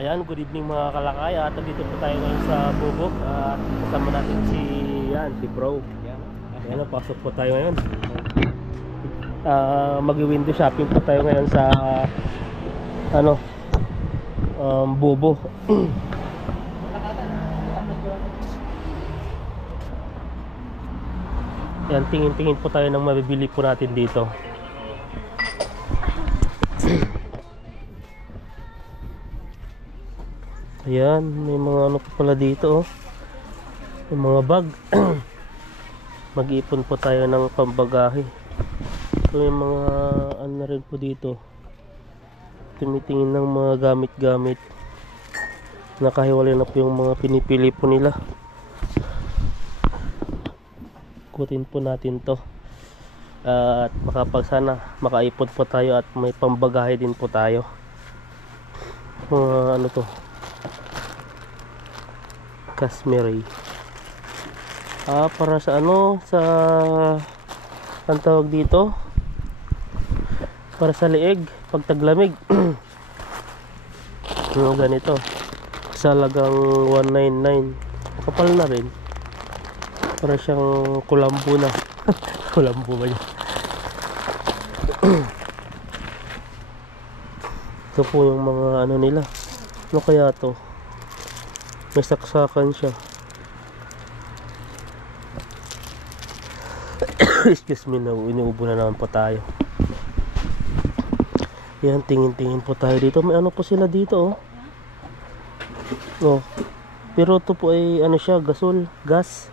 Ayan, good evening mga kalakay. At dito po tayo ngayon sa Bubog. At kasama natin si Bro. Ayan, pasok po tayo ngayon. Mag-window shopping po tayo ngayon sa Bubo. Ayan, tingin-tingin po tayo ng mabibili po natin dito. Ayan, may mga ano pa pala dito, oh. May mga bag. Mag-iipon po tayo ng pambagahe. So may mga ano na rin po dito. Tumitingin ng mga gamit-gamit. Nakahiwalay na po yung mga pinipili po nila. Kutin po natin to. At sana makaipon po tayo at may pambagahe din po tayo. Mga ano to, Cashmere. Para sa sa ang tawag dito, para sa leeg pag taglamig. Ganito sa halagang 199. Kapal na rin, para siyang kulambo na. Kulambo ba yun? Ito po yung mga ano nila. Ano kaya to? May saksakan siya. Excuse me, inuubo na naman po tayo. Yan, tingin-tingin po tayo dito. May ano po sila dito, oh. Oh. Pero ito po ay ano siya, gas.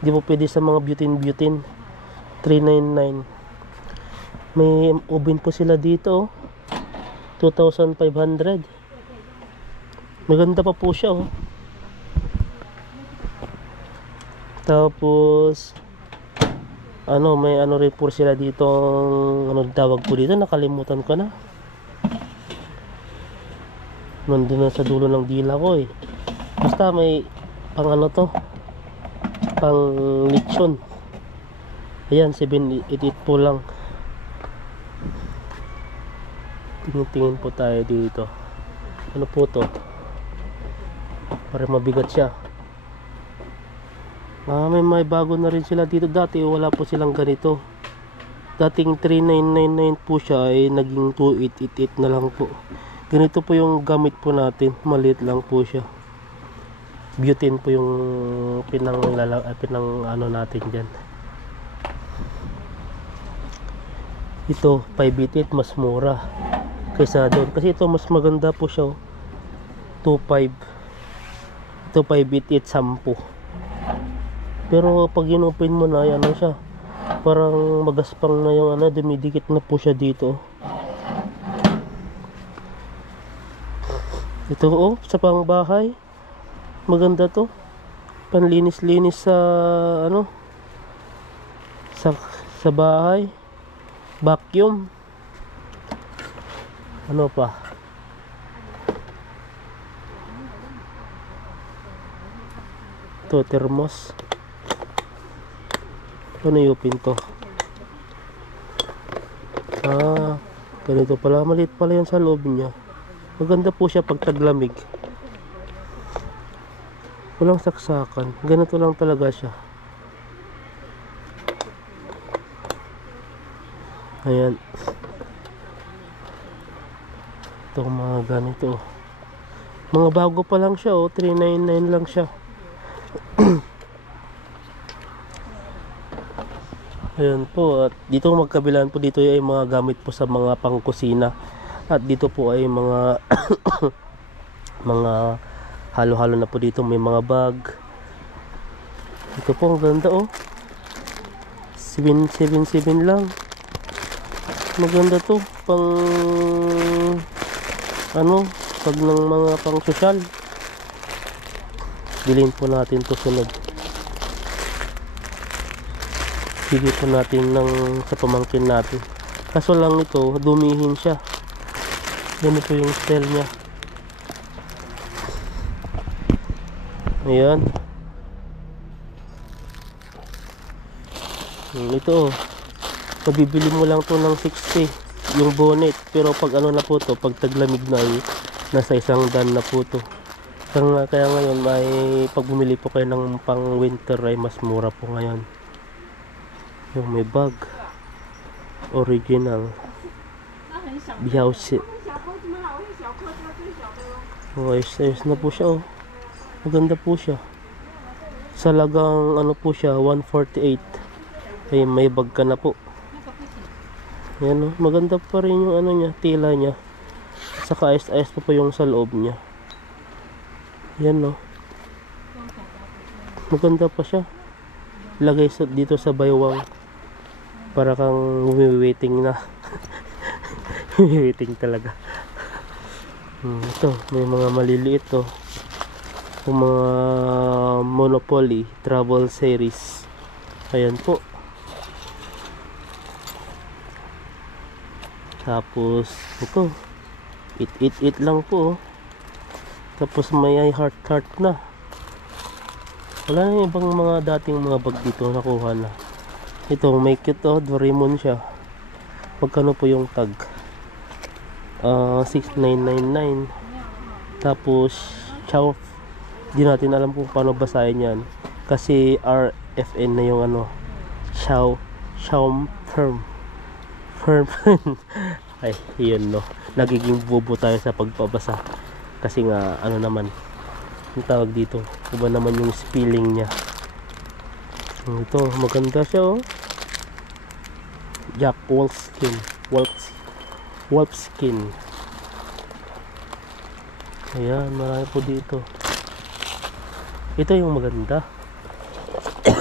Di po pwede sa mga butane. 399. May oven po sila dito, oh. 2,500. Maganda pa po siya, oh. Tapos may ano rin po sila dito, ano tawag po dito, nakalimutan ko na. Nandun na sa dulo ng dila ko, eh. Basta may pang ano to, pang lechon. Ayan, 788 po lang. Tingin-tingin po tayo dito. Ano po to? Para mabigat siya. May bago na rin sila dito. Dati wala po silang ganito. Dating 3,999 po siya, ay naging 2,888 na lang po. Ganito po yung gamit po natin. Maliit lang po siya. Butane po yung pinang ano natin dyan. Ito 588, mas mura kaysa doon. Kasi ito mas maganda po siya, 2,500. Ito 588, 10. Pero pag inopen mo na, yan na siya, parang magaspang na yung dumidikit na po siya dito. Ito, sa pangbahay, maganda to. Panlinis-linis sa sa bahay. Vacuum. Ano pa? Ito, thermos. Ano yung pinto? Ganito pala. Maliit pala yan sa loob niya. Maganda po siya pag taglamig. Walang saksakan. Ganito lang talaga siya. Ayan. Ito mga ganito. Mga bago pa lang siya, 399 lang siya. Ayan po, at dito magkabilaan po dito ay mga gamit po sa mga pangkusina. At dito po ay mga mga halo-halo na po dito. May mga bag. Ito po, ang ganda, 777 lang. Maganda to, pang pag ng mga pang sosyal. Bilhin po natin to sunod. Bigyan po natin sa pamangkin natin. Kaso lang ito, dumihin siya. Ganito yung style niya. Ayan. Ito, mabibili mo lang to ng 60. yung bonnet. Pero pag ano na po to, pag taglamig na ay nasa 100 na po to. Kaya ngayon may pag bumili po kayo ng pang winter ay mas mura po ngayon. Yung may bag original Biaosi. Oh, ayos na po siya. Oh, maganda po siya. Salagang ano po siya, 148. Ay may bag ka na po. Yan, oh, maganda pa rin yung ano niya, tila niya. Saka ayos pa po yung sa loob niya. Yan, no. Maganda pa siya. Lagay dito sa baywang. Para kang waiting na. Waiting talaga. Ito, may mga maliliit to. Yung mga Monopoly Travel Series. Ayan po. Tapos, ito. It lang po. Tapos may heart na. Wala na ibang mga dating mga bag dito nakuha na. Ito may cute, oh, Doraemon siya. Magkano po yung tag? 6999. Tapos chow, di natin alam kung paano basahin yan kasi RFN na yung ano, chow firm. Ay yun, no, nagiging bobo tayo sa pagpabasa kasi nga ano naman yung tawag dito, iba naman yung spelling niya. Ito maganda siya, oh. Jack Wolfskin. Ayan, marami po dito. Ito yung maganda.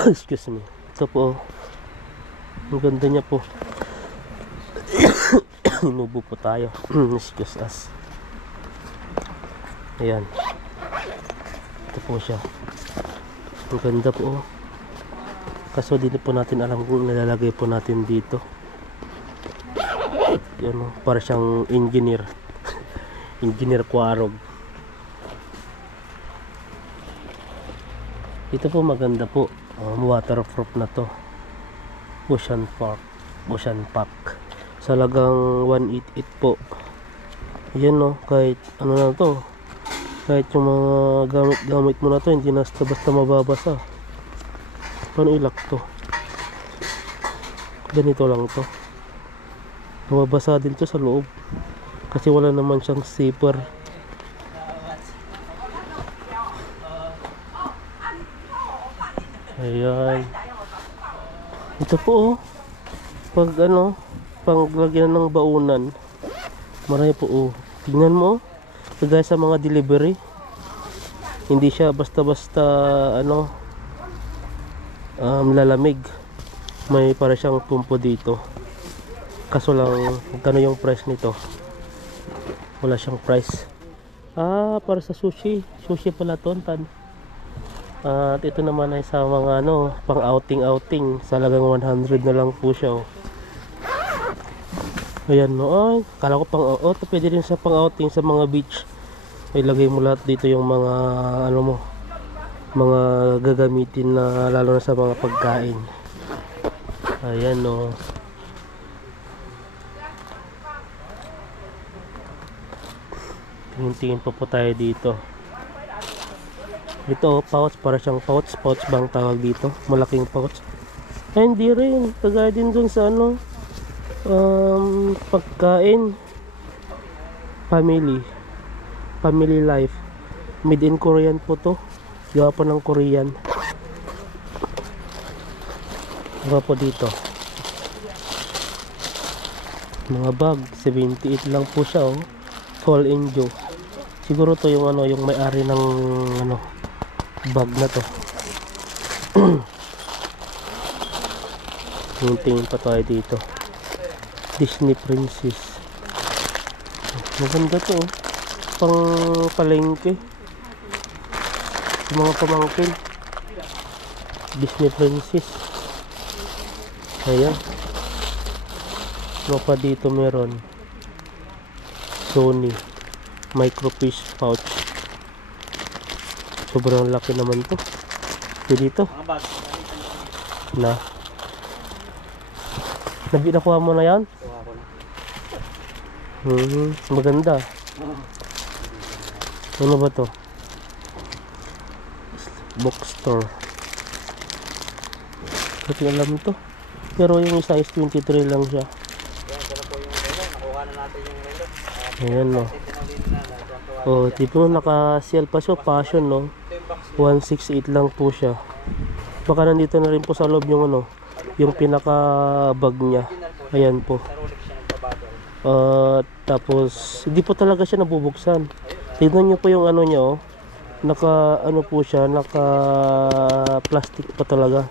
Excuse me. Ito po, ang ganda niya po. Inubo po tayo. Excuse us. Ayan. Ito po siya. Ang ganda po. Kaso di po natin alam kung nilalagay po natin dito. Yan, oh, para siyang engineer. Engineer Quarog. Ito po maganda po. Waterproof na to. Ocean Pack. Salagang 188 po. Yan, no, kahit ano na to. Kahit yung mga gamit mo na to, hindi na basta mababasa. Paano ilak to? Ganito lang to. Mababasa din to sa loob kasi wala naman siyang zipper. Ayan. Ito po, oh. Pag ano, panglagyan ng baunan, marami po, oh. Tingnan mo, oh. Kagaya sa mga delivery, hindi siya basta-basta ano, lalamig. May para siyang pumpo dito. Kaso lang, magkano yung price nito? Wala siyang price. Para sa sushi pala to, tan. At ito naman ay sa mga ano, pang outing. Salagang 100 na lang po siya, oh. Ayan, no. Ay, kala ko pang ito pwede rin sa pang outing sa mga beach. Ilagay mo lahat dito yung mga ano mo, mga gagamitin na lalo na sa mga pagkain. Ayan, no. Tingin pa po tayo dito. Ito, pouch, para siyang pouch bang tawag dito, malaking pouch. Ay, hindi rin, kagaya din dun sa ano, pagkain, family life, made in Korean po to, gawa po ng Korean. Gawa po dito mga bag, 78 lang po siya, oh. Fall Injo. Siguro to yung ano, yung may-ari ng ano, bag na to. Tingin pa tayo dito. Disney Princess. Maganda to, oh. Pang palengke. Mga pamangkin. Disney Princess. Ayan. Ano pa dito meron? Sony microfiche pouch. Sobrang laki naman to. Dito nakuha mo na yan? Maganda. Ano ba to? Bookstore. Hindi alam to. Pero yung size 23 lang siya. Yan, po yung relo. Nakuha na natin yung relo. Ayan no. Oh, tipo naka-sale pa siya, passion no. 168 lang po siya. Baka nandito na rin po sa loob yung ano, yung pinaka bag niya. Ayan po. Tapos hindi po talaga siya nabubuksan. Tignan niyo po yung ano niya oh. Naka ano po siya, naka plastic pa talaga.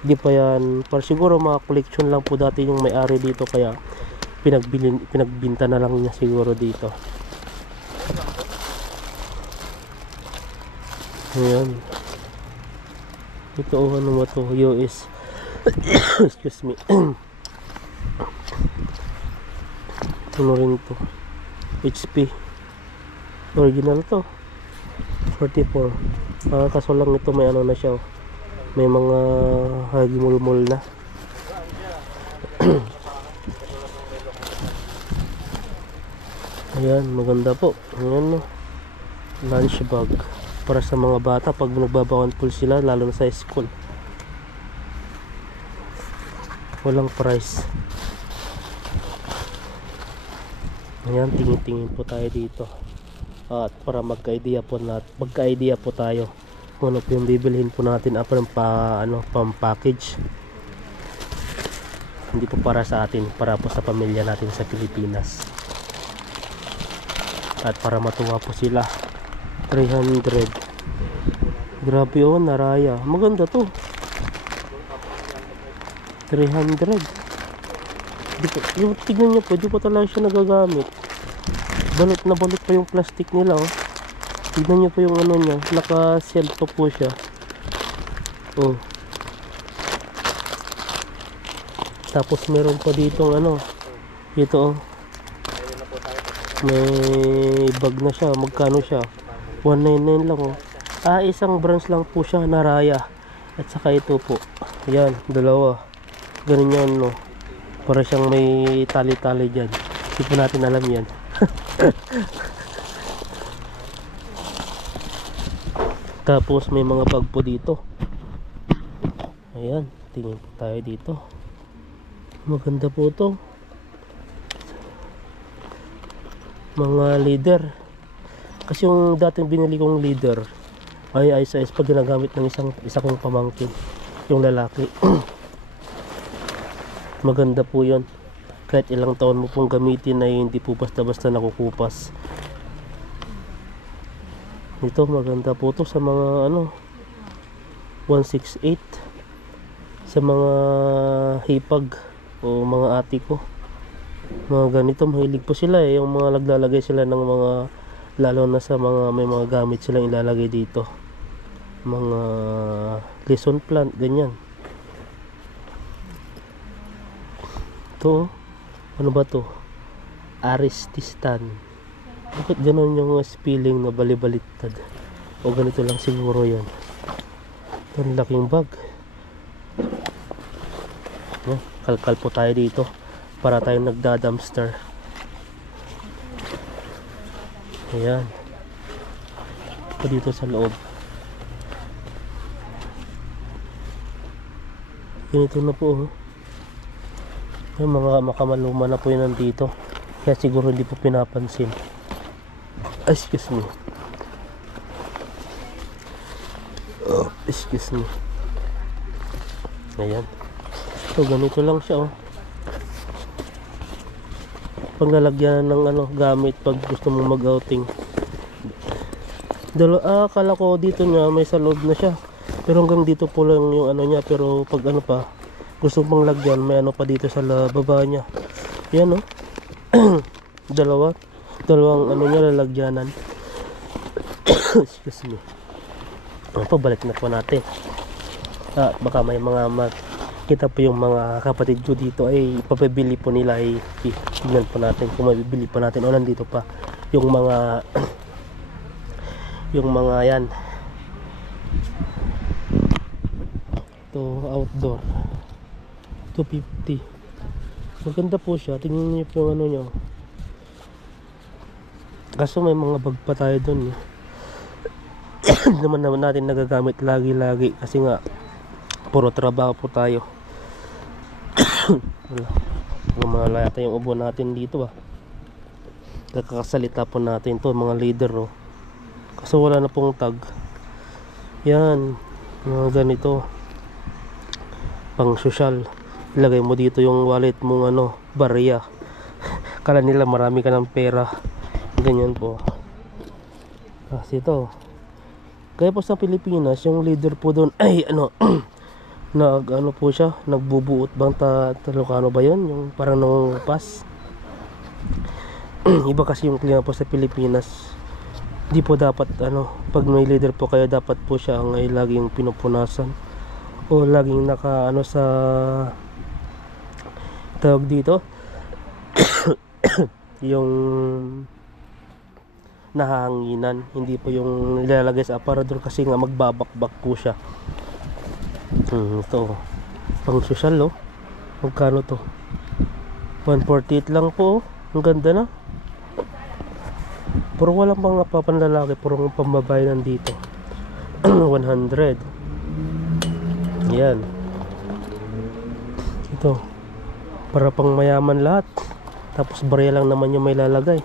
Hindi pa yan, para siguro mga collection lang po dati yung may-ari dito, kaya pinagbinta na lang niya siguro dito. Ayan. Ito oh, ano ba to? US. Excuse me. Ano rin to? HP. Original to. 44. Kaso lang ito may ano na siya oh. May mga hagimul-mul na. Ayan, maganda po. Ayan no. Lunch bag. Para sa mga bata pag nagbabawan pool sila, lalo na sa school. Walang price. Ayan, tingin-tingin po tayo dito. At para magka-idea po tayo kung ano po yung bibilhin po natin upon pang-package. Hindi po para sa atin, para po sa pamilya natin sa Pilipinas. At para matuwa po sila. 300. Grabe oh, Naraya. Maganda to. 300. Tignan nyo po, di pa talaga siya nagagamit. Balot na balot pa yung plastic nila oh. Tignan nyo po yung ano niya, naka-shelf pa po siya. Oh. Tapos meron pa ditong ano, ito oh. May bag na siya, magkano siya? 199 lang oh. Isang branch lang po siya, Naraya. At saka ito po. Yan, dalawa. Ganun yan no. Para siyang may tali-tali dyan. Hindi po natin alam yan. Tapos may mga bag po dito. Ayan, tingin po tayo dito. Maganda po to. Mga leader. Kasi yung dating binili kong leader ay size pag ginagamit ng isa kong pamangkin, yung lalaki. Maganda po yun. Kahit ilang taon mo pong gamitin ay hindi po basta-basta nakukupas. Ito maganda po to sa mga ano 168, sa mga hipag o mga ati ko. Mga ganito mahilig po sila yung mga naglalagay sila ng mga, lalo na sa mga may mga gamit silang ilalagay dito, mga lesson plant ganyan. Ito ano ba to? Arististan. Bakit ganon yung spelling na balibaliktad? O ganito lang siguro yun. Ito ang laking bag. Kalkal po tayo dito para tayo nagda-dumpster. Ayan. Ito dito sa loob. Ganito na po oh. Yung mga makamaluma na po yun nandito. Kaya siguro hindi po pinapansin. Excuse me. Oh, excuse me. Ayan. So ganito lang siya oh. Panglalagyan ng ano, gamit pag gusto mo mag-outing. Akala ko dito niya may sa loob na siya. Pero hanggang dito po lang yung ano niya. Pero pag ano pa, gusto pang lagyan, may ano pa dito sa baba niya. Yan oh. Dalawang ano niya, lalagyanan. Excuse me. Pabalik na po natin. Baka may mga kita po yung mga kapatid ko dito ay papabili po nila, ay tignan po natin kung mabibili pa natin o nandito pa yung mga yan. Ito outdoor 250. Maganda po siya. Tingnan niyo po yung ano nyo. Kaso may mga bag pa tayo dun. Hindi naman natin nagagamit lagi-lagi kasi nga puro trabaho po tayo. Wala. Malaya tayong ubo natin dito ba. Kakasalita po natin to mga leader oh. Kasi wala na pong tag. Yan, mga ganito. Pang social. Ilagay mo dito yung wallet mong ano, barya. Kala nila marami ka ng pera. Ganyan po. Kasi ito. Kaya po sa Pilipinas, yung leader po doon ay ano ano po siya, nagbubuot bang Talocano ba yun? Yung parang nangungupas. Iba kasi yung klima po sa Pilipinas. Di po dapat ano, pag may leader po kayo, dapat po siya ang ay laging pinupunasan o laging naka ano sa tawag dito yung nahanginan, hindi po yung nilalagay sa aparador kasi nga magbabakbak po siya. Ito pang social oh. Magkano to? 148 lang po oh. Ang ganda na. Puro walang mga papanlalaki, puro pambabae nandito. 100. Yan. Ito para pang mayaman lahat. Tapos barya lang naman yung may lalagay.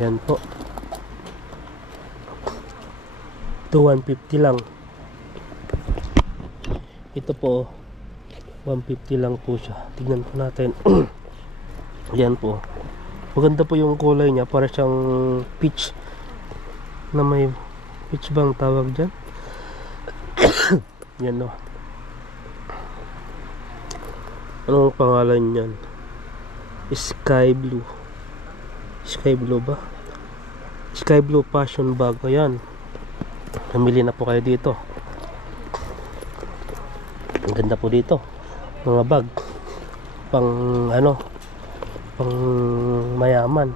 Yan po. Ito 150 lang. Ito po 150 lang po siya. Tignan po natin. Yan po. Maganda po yung kulay niya. Para siyang peach na may peach bang tawag dyan. Yan o. Anong pangalan niyan? Sky blue. Sky blue ba? Sky blue passion bag. Ayan. Namili na po kayo dito. Ang ganda po dito. Mga bag. Pang ano, pang mayaman.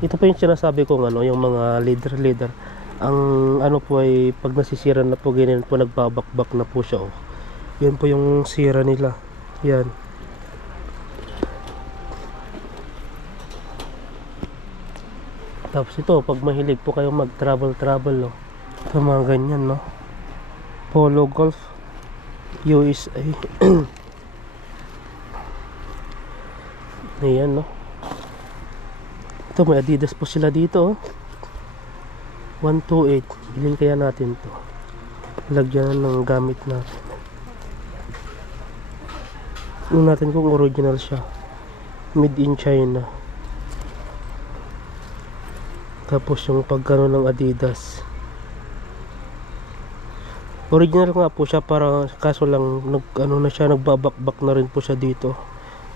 Ito po yung sinasabi kong ano, yung mga leader. Ang ano po ay pag nasisira na po ganyan po, nagbabakbak na po siya oh. Yan po yung sira nila. Yan. Tapos ito, pag mahilig po kayo mag-travel oh. Ito mga ganyan no. Polo Golf USA. Ayan no. Ito may Adidas po sila dito oh. 128. Bilhin kaya natin to. Lagyan ng gamit natin. Tingnan natin kung original siya. Made in China. Tapos yung pagkano ng Adidas. Original nga po siya, para kaso lang ano na siya, nagbabakbak na rin po siya dito.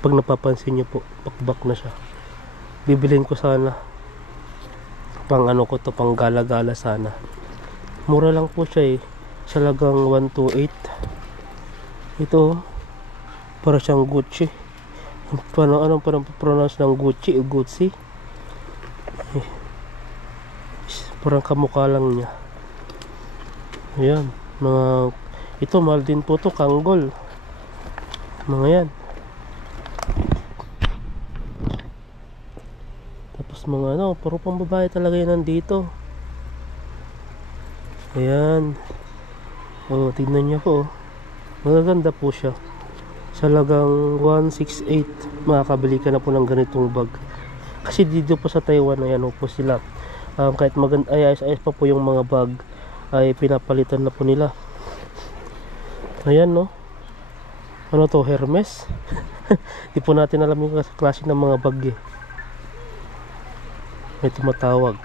Pag napapansin niyo po, bakbak na siya. Bibilhin ko sana. Pang ano ko to, pang gala-gala sana. Mura lang po siya eh. Salagang 128. Ito para siyang Gucci. Anong parang pronounce ng Gucci o Gucci? Parang kamukha lang niya. Ayan, mga ito mahal din po to, Kanggol. Mga yan. Tapos mga ano, puro pang babae talaga yan nandito. Ayan. Oh, tignan niyo po. Magaganda po siya. Salagang 168. Makakabili ka na po ng ganitong bag. Kasi dito po sa Taiwan, ayan po sila. Kahit maganda, ayos pa po yung mga bag, ay pinapalitan na po nila. Ayan no. Ano to, Hermes? Di po natin alam yung klase ng mga bag eh. May tumatawag.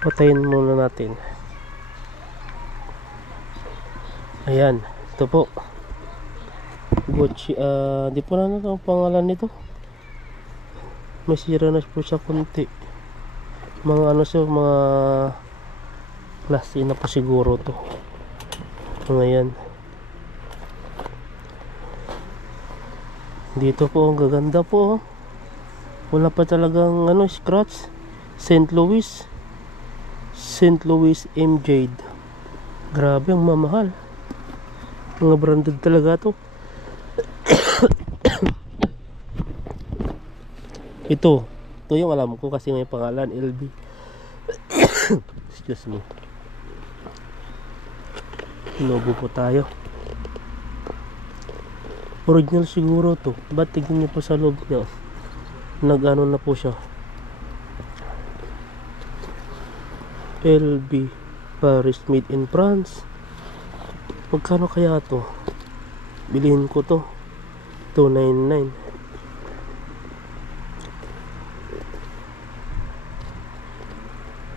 Patayin muna natin. Ayan, ito po Gucci. Di po na ang pangalan nito. May sira na po siya konti. Mga ano siya, mga klase na po siguro to. Mga yan. Dito po, ang gaganda po. Wala pa talagang ano, scratch. St. Louis M. Jade. Grabe, ang mamahal. Mga branded talaga to. Ito yung alam ko kasi may pangalan LB. Excuse me. Inubo po tayo. Original siguro to. Ba't tignan niyo po sa loob niya? Nag-ano na po siya. LB Paris made in France. Magkano kaya to? Bilhin ko to. 299.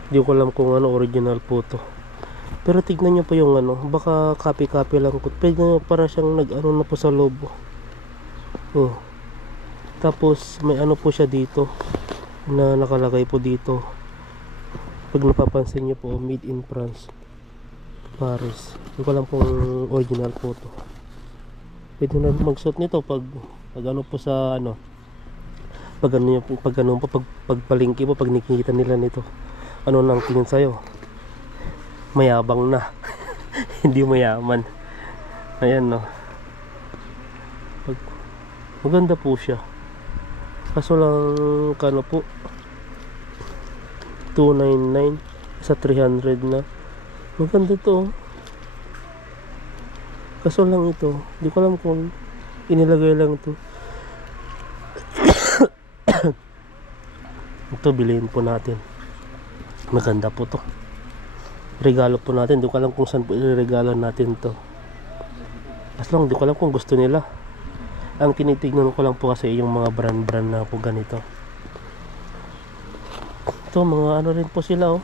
Di ko alam kung ano original po to. Pero tignan nyo po yung ano, baka copy-copy lang ko. Pwede nyo para siyang nag-ano na po sa loob. Oh. Tapos may ano po siya dito na nakalagay po dito. Pag napapansin nyo po, made in France, Paris. Hindi ko alam kung original po to. Pwede na magsuot nito pag ano po sa ano. Pag ano po, pag palengke po, pag nakikita nila nito. Ano nang tingin sa'yo? Mayabang na. Hindi mayaman. Ayan no. Maganda po siya. Kaso lang kano po 299 sa 300 na. Maganda to. Kaso lang ito, hindi ko alam kung inilagay lang to. Ito bilhin po natin. Maganda po to. Regalo po natin. Di ko alam kung saan po iregalo natin to. As long di ko alam kung gusto nila. Ang tinitignan ko lang po kasi yung mga brand na po ganito. Ito mga ano rin po sila oh.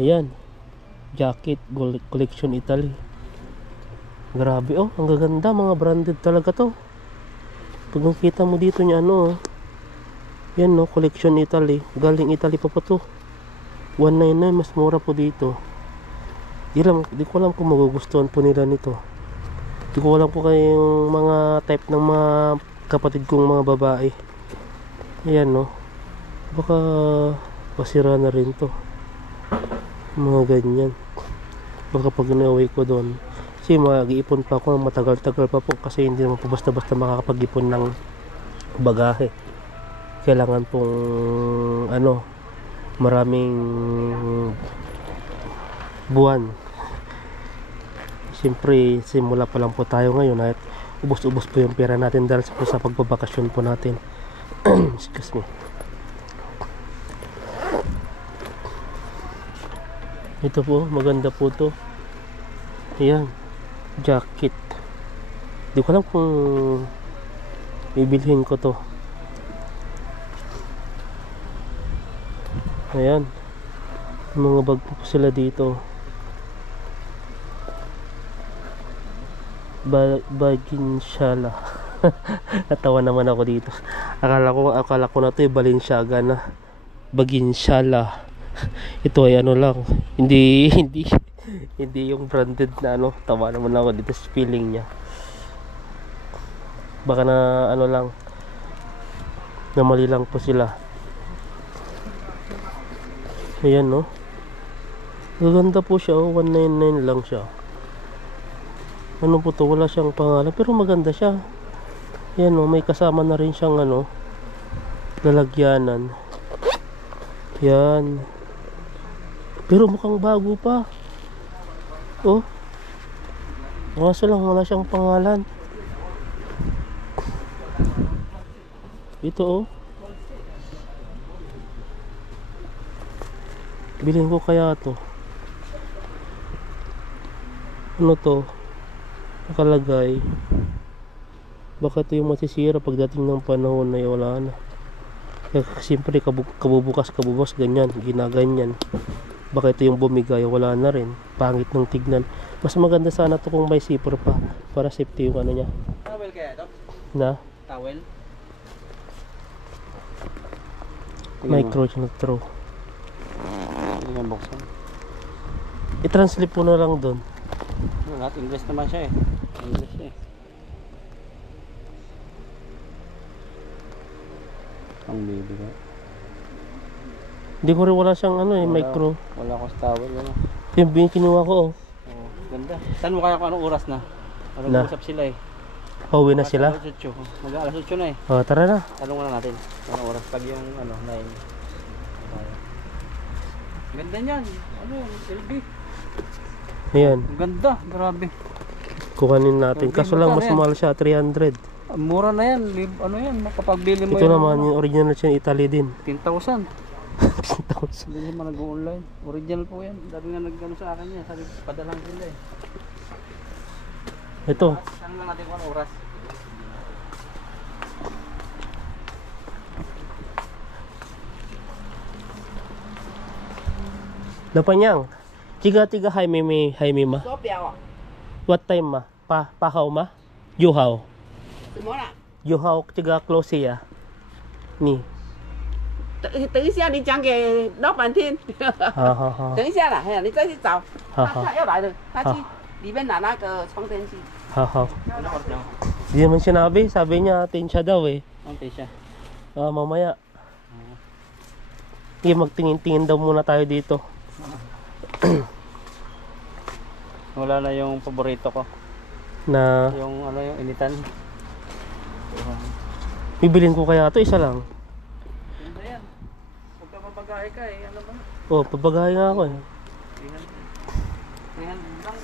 Ayan. Jacket Collection Italy. Grabe oh. Ang gaganda. Mga branded talaga to. Pag nakita mo dito niya ano oh. Yan no, Collection Italy. Galing Italy pa po to. 199, mas mura po dito. Di ko alam kung magugustuhan po nila nito. Di ko alam po kayong mga type ng mga kapatid kong mga babae. Ayan no. Baka pasira na rin to. Mga ganyan. Baka pag na-away ko doon. Kasi mag-iipon pa ako, matagal-tagal pa po. Kasi hindi naman po basta-basta makakapag-ipon ng bagahe. Kailangan pong ano, maraming buwan. Siyempre simula pa lang po tayo ngayon at ubos-ubos po yung pera natin dahil sa pagbabakasyon po natin. Excuse me. Ito po, maganda po to. Ayan, jacket. Di ko alam kung bibilhin ko to. Ayan, mga bag po sila dito. Balenciaga. Natawa naman ako dito. Akala ko na to yung Balenciaga na. Balenciaga. Ito ay ano lang. Hindi yung branded na ano. Tawa naman ako dito sa spelling niya. Baka na ano lang. Na mali lang po sila. Ayan no. Gaganda po siya oh. 199 lang siya. Ano po to? Wala siyang pangalan. Pero maganda siya. Ayan no. May kasama na rin siyang ano, lalagyanan. Yan. Pero mukhang bago pa. Oh. Kaso lang wala siyang pangalan. Ito oh. Bilhin ko kaya to. Ano to? Nakalagay. Baka ito yung masisira pagdating ng panahon na wala na. Kaya siyempre kabubukas ganyan, ginaganyan. Baka ito yung bumigay, wala na rin. Pangit ng tignan. Mas maganda sana to kung may zipper pa para safety yung ano niya. Towel kaya ito? Na? Towel? Micro na throw. Hindi nga buksan. I-translate po na lang doon. Lahat English naman siya eh. English eh. Ang baby ka. Hindi ko rin wala siyang ano eh, micro. Wala akong towel. Ano? Yung kinuha ko oh. Oh, ganda. Saan mo kaya kung anong oras na? Nag-usap sila eh. Pauwi na sila. Mag-alas 8 na eh. Oh, tara na. Tanong na natin. Anong oras pag yung ano, 9. Ganda niyan. Ano yun? LB. Ayan, Ang ganda. Grabe. kuhanin natin. LB Kaso lang motor mas yan. mahal siya, 300. Mura na yan. Ano yan? Makapagbili mo Ito naman yung original siya, Italy din. 10,000. 10,000. Hindi naman nag-online. Original po yan. Dami nga nag-ano sa akin yan. Sabi, padalang sila eh. Ito, Tanong lang natin kung anong oras. Lapanyang. Tiga Jaime Jaime ma. 手表啊， What time ma? Pahaw ma? Yuhaw. 什么啦？ Yuhaw tiga close ya. Ni. 等一下，你讲给老板听。好好好等一下啦，哎呀，你再去找。好好他要来了，他去好里面拿那个充电器。好好. Anong oras niyo? Di naman sinabi, sabi niya atin siya daw eh. Ante siya. Mamaya. Sige, magtingin-tingin daw muna tayo dito. Wala na yung paborito ko. Na Yung ano yung initan. bibilin ko kaya ito, isa lang. Ganda yan. Huwag ka papagahe ka eh. Ano ba? Oh, pabagahay nga ako eh. 300 lang.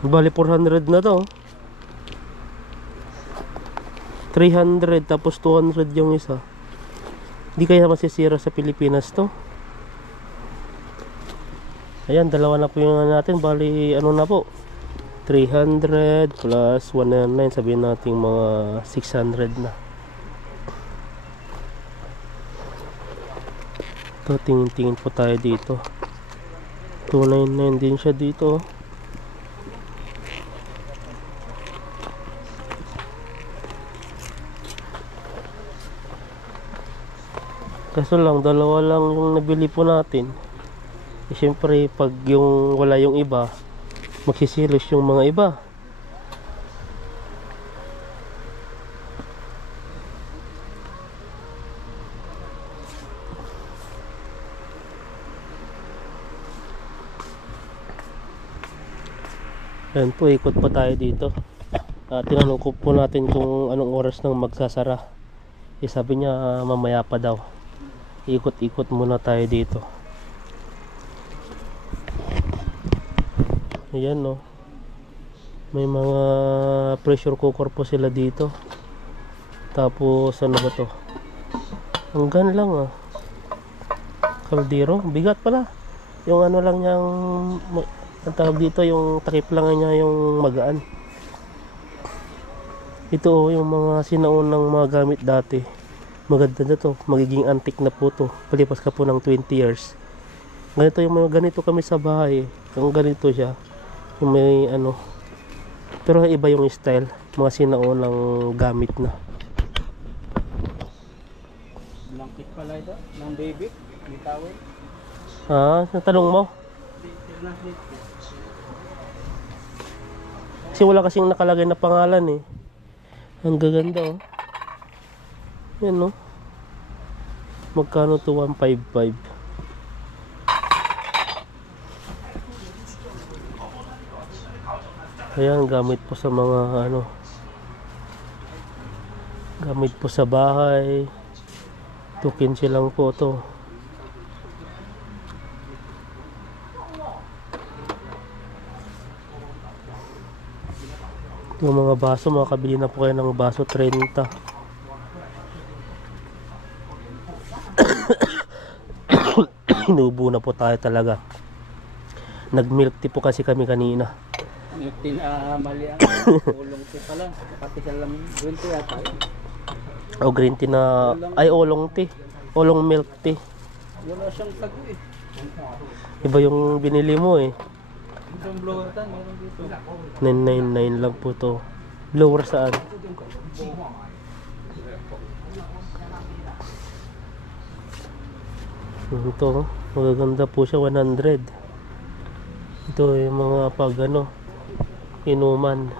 Bali 400 na to. 300 tapos 200 yung isa. Hindi kaya masisira sa Pilipinas to. Ayan, dalawa na po yung natin. Bali ano na po, 300 plus 199, sabihin natin mga 600 na. Ito, tingin-tingin po tayo dito. 299 din siya dito. Kaso lang, dalawa lang yung nabili po natin. Eh, syempre, pag yung wala yung iba, magsisilos yung mga iba. Ayan po, ikot pa tayo dito. Tinanong ko po natin kung anong oras nang magsasara. Eh, sabi niya mamaya pa daw. Ikot-ikot muna tayo dito. Ayan no. May mga pressure cooker po sila dito. Tapos ano ba to? Hanggan lang ah. Kaldero, bigat pala. Yung ano lang niyang ang tawag dito, yung takip lang niya yung magaan. Ito oh, yung mga sinaunang mga gamit dati. Maganda na to, magiging antique na po to. Palipas ka po ng 20 years. Ganito yung mga ganito kami sa bahay. Ang ganito siya. Yung may ano. Pero iba yung style. Mga sinaunang gamit na. Blanket pala ito. Ng baby. May towel. Natanong mo? Kasi wala kasing nakalagay na pangalan eh. Ang gaganda oh. Yan no. Magkano to? 155. Ayan, gamit po sa mga ano, gamit po sa bahay. 2 lang po to. Yung mga baso, makakabili na po kayo ng baso 30. Inubo na po tayo talaga. Nag-milk tea po kasi kami kanina. Yung mali ang ulong tea pala. Pati sa lamin. Green tea yata. O green tea na, ay olong tea. Olong milk tea. Wala siyang tago eh. Iba yung binili mo eh. Yung blower tan, meron dito. 999 lang po to. Blower saan? Ito, magaganda po siya, 100. Ito yung mga pag ano, inuman.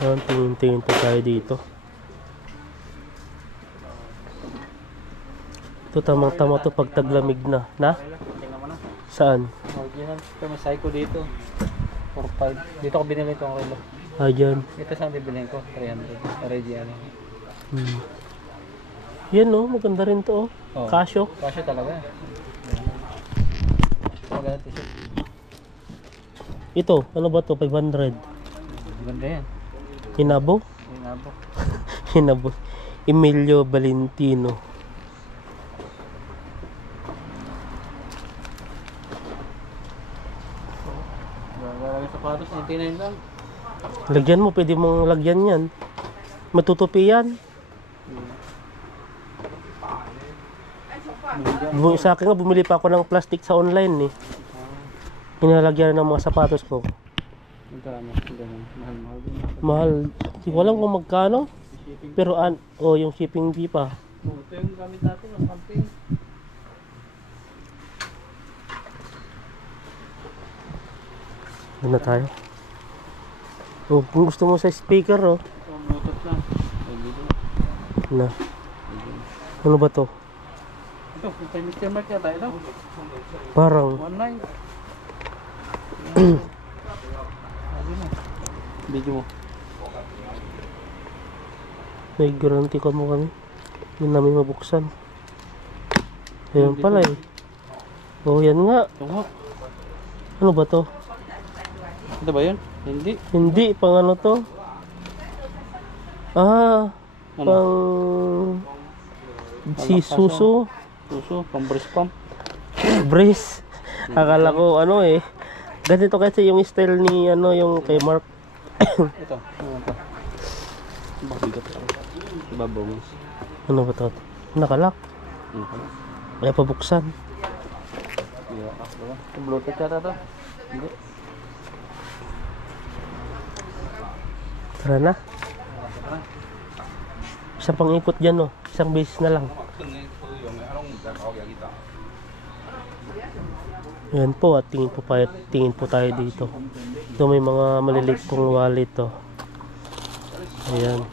Tingin-tingin po tayo dito. Ito tamang-tama to pag taglamig na. Na? Tingnan mo na. Saan? original. Ito may Psycho dito. 4.5. Dito ko binili itong relo. Dyan. Ito saan bibilhin ko? 300. Original. Yan no, maganda rin to. Oh. Casio. Kasya talaga. Maganda t-shirt. Ito, ano ba to? 500. Ganda yan. Hinabo? Inabo. Hinabo. Emilio Valentino. Gagawin sapatos, 99 lang. Lagyan mo, pwede mong lagyan yan. Matutupi yan. Sa akin nga, bumili pa ako ng plastic sa online eh. Inalagyan ng mga sapatos ko. Magkano? Ganun. Mahal-mahal din. Mahal. Hindi ko alam kung magkano. Pero yung shipping fee pa. Ito yung gamit natin ng camping. Doon na tayo. Oh, kung gusto mo sa speaker, oh. Ito ang Bluetooth lang. Dito. Na. Ano ba to? Ito, kung tayo Mr. Mark yata ito. Parang 1.9. Video mo. may guarantee ka mo kami. Hindi namin mabuksan. Ayan pala eh. Oh, yan nga. Ito nga. Ano ba to? Ito ba yun? Hindi. Hindi, pang ano to? Ah, Ano? pang si Suso. Suso, pang breast pump. Brace. Akala ko ano eh. Ganito kasi yung style ni ano yung kay Mark. Ito. Ano ito? Bakit ito? Ibabaw mo. Ano ba to? Nakalak. Ano ka? Kaya pabuksan. Ito Bluetooth yata ito. Hindi. Tara na. Isang pang ikot dyan oh. Isang base na lang. Yan po at tingin po tayo dito. Ito may mga maliliit pong wallet oh. Ayan.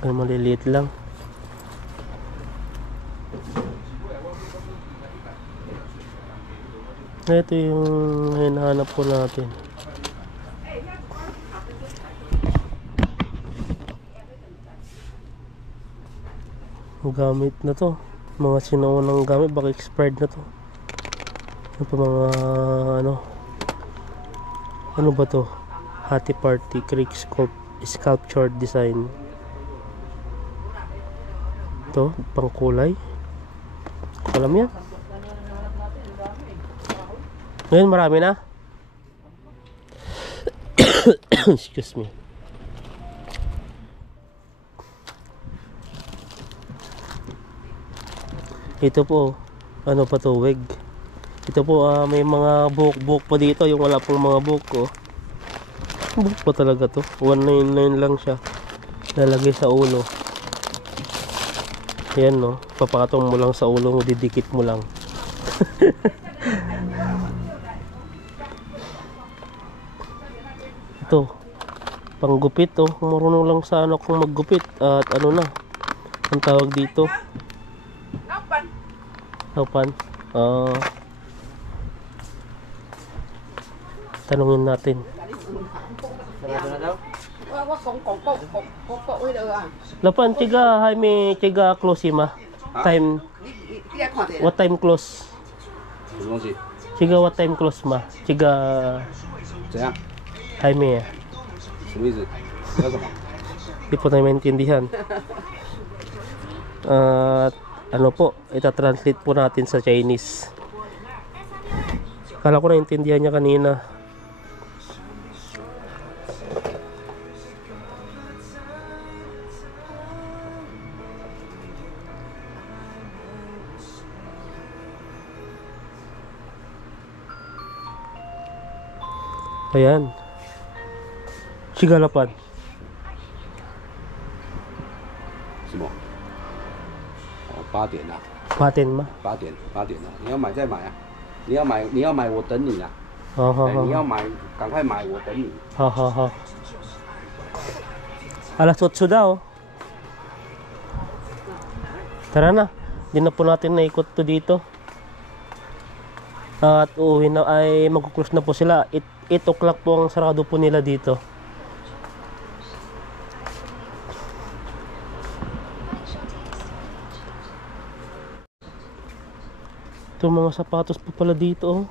Ay maliliit lang. Ito yung hinahanap po natin. Gamit na to. Mga sinuunang gamit, baka expired na to. Ano pa mga ano ba to? Hati Party Creek Sculpture Design. Ito, pang kulay. Alam yan. Ngayon marami na. Excuse me. Ito po, ano pa to, wig. Ito po, may mga buhok-buhok pa dito, yung wala pong mga buhok ko. Buhok pa talaga to. 199 lang siya. Lalagay sa ulo. Ayan no, papakatong mo lang sa ulo mo, didikit mo lang. Ito, panggupit oh. Marunong lang sa ano kung maggupit. At ano na, ang tawag dito. Open. Tanungin natin. Sarado na daw? Lapan, tiga, Jaime, tiga close ma. Time, what time close? 什么东西？ Tiga what time close ma? Tiga 怎样？ Jaime. 什么意思？要什么？ Hindi po tayo maintindihan. Ano po, ita-translate po natin sa Chinese. Kala ko naintindihan niya kanina. Ayan. Sigalapan. 什么？哦，8点啦， Patin ma. 8点啦，你要买再买啊！你要买我等你啊！ Oh, 哎你要买赶快买，我等你。 Alas 8 daw. Tara na. Hindi na po natin naikot to dito. At uuwi na ay mag-close na po sila. 8 o'clock po ang sarado po nila dito. Ito mga sapatos po pala dito.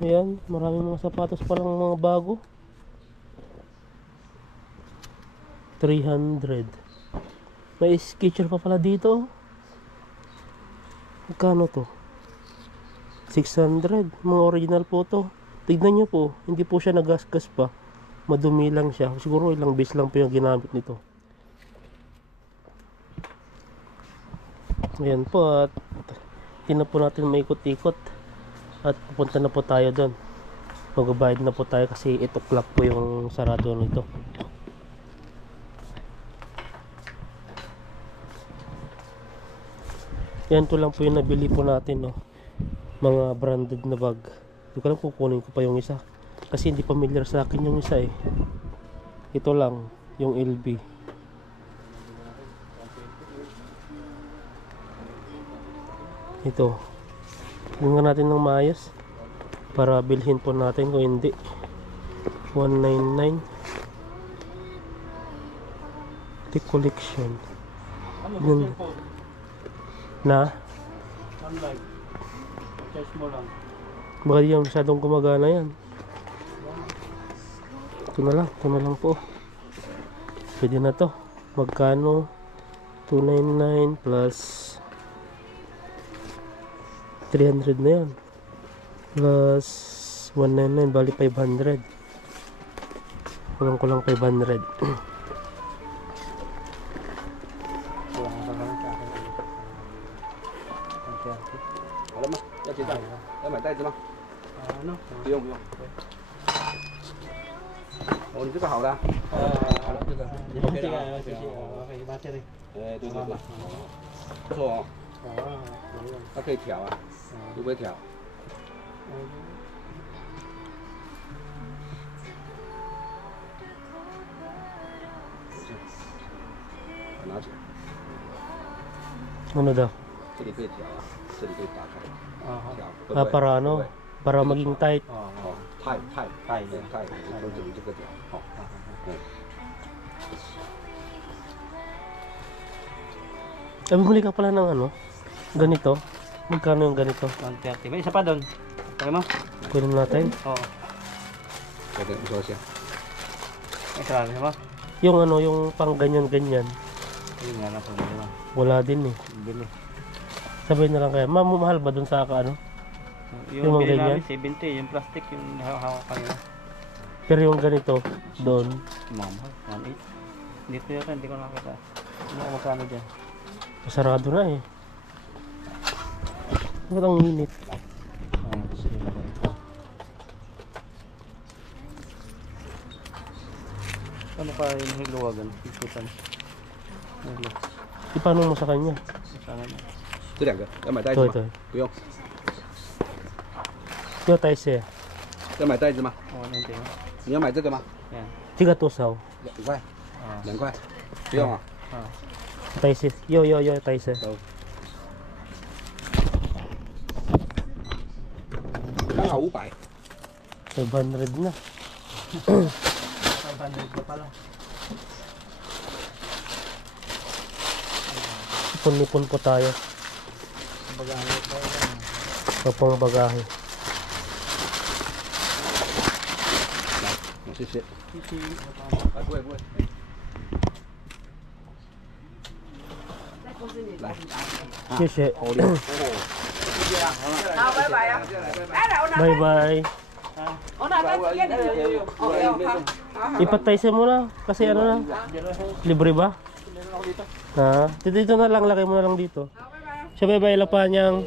Ayan, maraming mga sapatos palang mga bago. 300. May Skechers pa pala dito. Magkano to? 600. Mga original po to. Tignan nyo po, hindi po siya nagasgas pa. Madumi lang siya. Siguro ilang beses lang po yung ginamit nito. Ayan po, at hindi na po natin maikot-ikot. At pupunta na po tayo doon. Magbabayad na po tayo kasi 8 o'clock po yung sarado nito. Yan to lang po yung nabili po natin, no? Mga branded na bag. Hindi ko lang kukunin ko pa yung isa kasi hindi familiar sa akin yung isa eh. Ito lang yung LB. Ito, tingnan natin ng maayos para bilhin po natin. Kung hindi, 199 the collection. Yun. Na Unlike. Charge mo lang. baka di yan masyadong gumagana yan. Ito na lang po. Pwede na to. Magkano? 299 plus 300 na yan. Plus 199, bali 500. Kulang 500.好了吗？要结账？要买袋子吗？ Ano? 不用不用。哦，你这个好的啊。好了，这个。你 OK 了啊。 Okay, battery. 哎，对对对，不错哦， Ganyan. 它可以调啊，会不会调？拿起来， Ano daw? 这里可以调啊，这里可以打开调。 Ah, para ano? Para maging tight. 哦，太，都只能这个调。好，嗯。 Bumili ka pala ng ano? Ganito? Magkano yung ganito? 130. May isa pa doon. Kaya mo? Kunin natin. Oo. 我跟你说一下， May isa lang. Isa mo? Yung ano, yung pang ganyan-ganyan. Ayun nga lang. Diba? Wala din eh. Bili. Sabihin na lang kaya, ma'am, mahal ba dun sa ano? Yung Yung mga bili ganyan? namin 70. Yung plastic yung hawak kanila. Pero yung ganito, doon, Mamahal. 1.8. Dito yata. Hindi ko nakakita. Ano kung magkano dyan? masarado na eh. Bakit ang init? Sige lang. Ano ka yung hiluwagan? Ikutan. Hilo. Ipaano mo sa kanya? Sana na.这两个要买袋子 Ito, 吗？ ito. 不用， Ito tayo siya. 要买袋子吗？ Oo, nanti mo. 你要买这个吗？ Yan. Tiga tusaw. 2块， Ah. 2块，不用啊。 Ah. Tayo siya. Yo, tayo siya. 刚好500。 500 na. 500 pa pala. Ipon-ipon po tayo. Bagahe pa yan. Kapang bagahe. 谢谢。啊，不会不会。来， Siya siya. 好的。哦，好，拜拜啊！来来，我拿。 Bye-bye. 我拿袋子给你。哦，好。 Ipatay siya muna. Kasi ano na. Libre ba? Ha? Dito na lang. Lagay mo na lang dito. Siya bye-bye lapanyang.